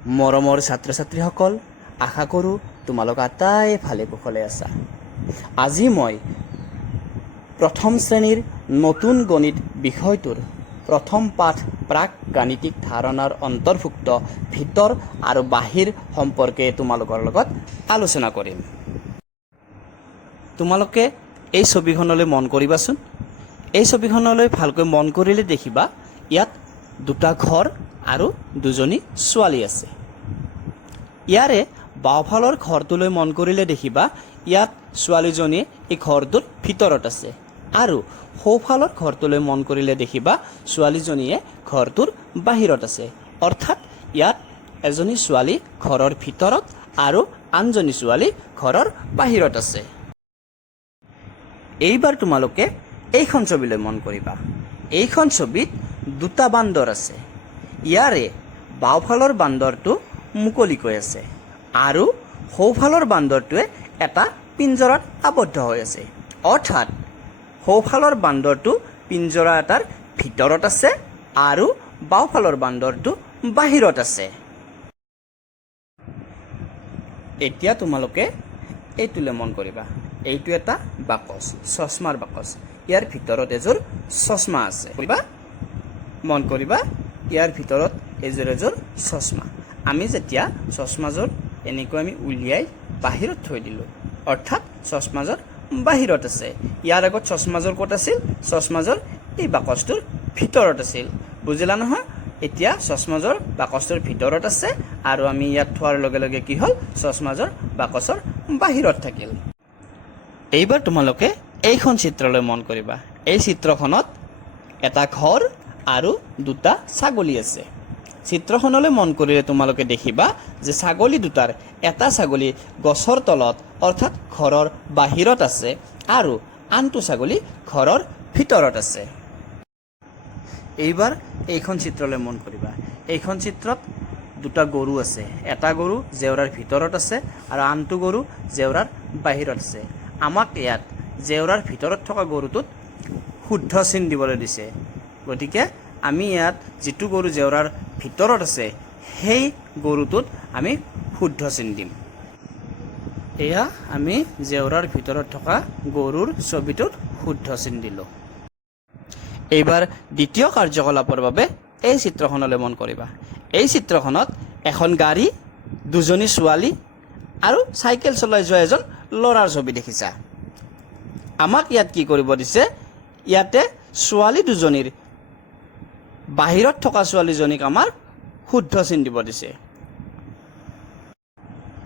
মৰমৰ ছাত্ৰ ছাত্ৰীসকল, আশা কৰোঁ তোমালোক আটাই ভালে কুশলে আছা। আজি মই প্ৰথম শ্ৰেণীৰ নতুন গণিত বিষয়টোৰ প্ৰথম পাঠ প্ৰাক গাণিতিক ধাৰণাৰ অন্তৰ্ভুক্ত ভিতৰ আৰু বাহিৰ সম্পৰ্কে তোমালোকৰ লগত আলোচনা কৰিম। তোমালোকে এই ছবিখনলৈ মন কৰিবাচোন। এই ছবিখনলৈ ভালকৈ মন কৰিলে দেখিবা ইয়াত দুটা ঘৰ আৰু দুজনী ছোৱালী আছে। ইয়াৰে বাওঁফালৰ ঘৰটোলৈ মন কৰিলে দেখিবা ইয়াত ছোৱালীজনী এই ঘৰটোৰ ভিতৰত আছে আৰু সোঁফালৰ ঘৰটোলৈ মন কৰিলে দেখিবা ছোৱালীজনীয়ে ঘৰটোৰ বাহিৰত আছে। অৰ্থাৎ ইয়াত এজনী ছোৱালী ঘৰৰ ভিতৰত আৰু আনজনী ছোৱালী ঘৰৰ বাহিৰত আছে। এইবাৰ তোমালোকে এইখন ছবিলৈ মন কৰিবা। এইখন ছবিত দুটা বান্দৰ আছে। ইয়াৰে বাওঁফালৰ বান্দৰটো মুকলিকৈ আছে আৰু সোঁফালৰ বান্দৰটোৱে এটা পিঞ্জৰাত আবদ্ধ হৈ আছে। অৰ্থাৎ সোঁফালৰ বান্দৰটো পিঞ্জৰা এটাৰ ভিতৰত আছে আৰু বাওঁফালৰ বান্দৰটো বাহিৰত আছে। এতিয়া তোমালোকে এইটোলৈ মন কৰিবা। এইটো এটা বাকচ, চশমাৰ বাকচ। ইয়াৰ ভিতৰত এযোৰ চশমা আছে। মন কৰিবা ইয়াৰ ভিতৰত এযোৰ চশমা। আমি যেতিয়া চশমাযোৰ এনেকৈ উলিয়াই বাহিৰত থৈ দিলোঁ, অৰ্থাৎ চশমাযোৰ বাহিৰত আছে। ইয়াৰ আগত চশমাযোৰ ক'ত আছিল? চশমাযোৰ এই বাকচটোৰ ভিতৰত আছিল। বুজিলা নহয়? এতিয়া চশমাযোৰ বাকচটোৰ ভিতৰত আছে আৰু আমি ইয়াত থোৱাৰ লগে লগে কি হ'ল? চশমাযোৰ বাকচৰ বাহিৰত থাকিল। এইবাৰ তোমালোকে এইখন চিত্ৰলৈ মন কৰিবা। এই চিত্ৰখনত এটা ঘৰ আৰু দুটা ছাগলী আছে। চিত্ৰখনলৈ মন কৰিলে তোমালোকে দেখিবা যে ছাগলী দুটাৰ এটা ছাগলী গছৰ তলত অৰ্থাৎ ঘৰৰ বাহিৰত আছে আৰু আনটো ছাগলী ঘৰৰ ভিতৰত আছে। এইবাৰ এইখন চিত্ৰলৈ মন কৰিবা। এইখন চিত্ৰত দুটা গৰু আছে। এটা গৰু জেওৰাৰ ভিতৰত আছে আৰু আনটো গৰু জেওৰাৰ বাহিৰত আছে। আমাক ইয়াত জেওৰাৰ ভিতৰত থকা গৰুটোত শুদ্ধ চিন দিবলৈ দিছে। গতিকে আমি ইয়াত যিটো গৰু জেওৰাৰ ভিতৰত আছে সেই গৰুটোত আমি শুদ্ধ চিন দিম। এয়া আমি জেওৰাৰ ভিতৰত থকা গৰুৰ ছবিটোত শুদ্ধ চিন দিলোঁ। এইবাৰ দ্বিতীয় কাৰ্যকলাপৰ বাবে এই চিত্ৰখনলৈ মন কৰিবা। এই চিত্ৰখনত এখন গাড়ী, দুজনী ছোৱালী আৰু চাইকেল চলাই যোৱা এজন ল'ৰাৰ ছবি দেখিছা। আমাক ইয়াত কি কৰিব দিছে? ইয়াতে ছোৱালী দুজনীৰ বাহিৰত থকা ছোৱালীজনীক আমাৰ শুদ্ধ চিন দিব দিছে।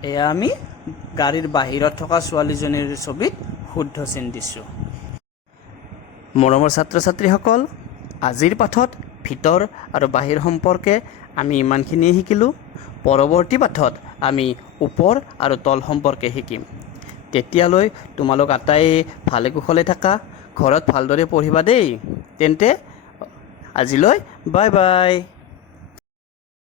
এয়া আমি গাড়ীৰ বাহিৰত থকা ছোৱালীজনীৰ ছবিত শুদ্ধ চিন দিছোঁ। মৰমৰ ছাত্ৰ ছাত্ৰীসকল, আজিৰ পাঠত ভিতৰ আৰু বাহিৰ সম্পৰ্কে আমি ইমানখিনিয়ে শিকিলোঁ। পৰৱৰ্তী পাঠত আমি ওপৰ আৰু তল সম্পৰ্কে শিকিম। তেতিয়ালৈ তোমালোক আটাই ভালে কুশলে থাকা, ঘৰত ভালদৰে পঢ়িবা দেই। তেন্তে আজিলৈ বাই বাই।